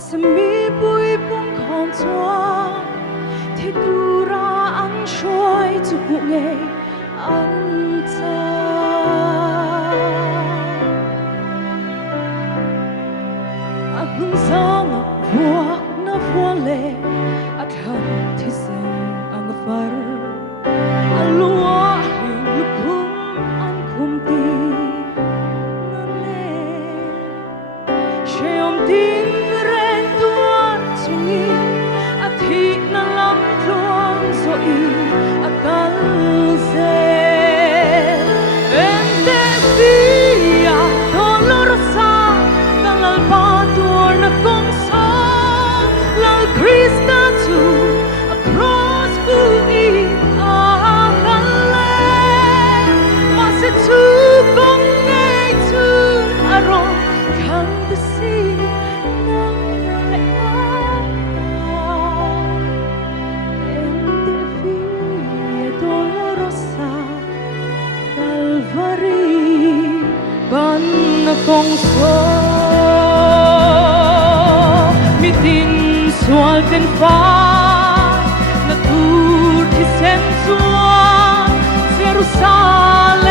sẽ mi bụi bung con cho thì tu ra ăn trôi cho cuộc ngày ăn cha hương giang vua na vua lệ thân thì sinh ang phar alua hình khum an khum ti na ne sheom tin ren tuan sungi athi na lam tuan so i akal se ente via dolorosa dalal patur na kong sa lal Krista tu across bui akale mase tu kong ngay tu aron kang desi nang le ente via dolorosa Calvary ban na kong so mitin sual ten fa na tur ti sen sual Jerusalem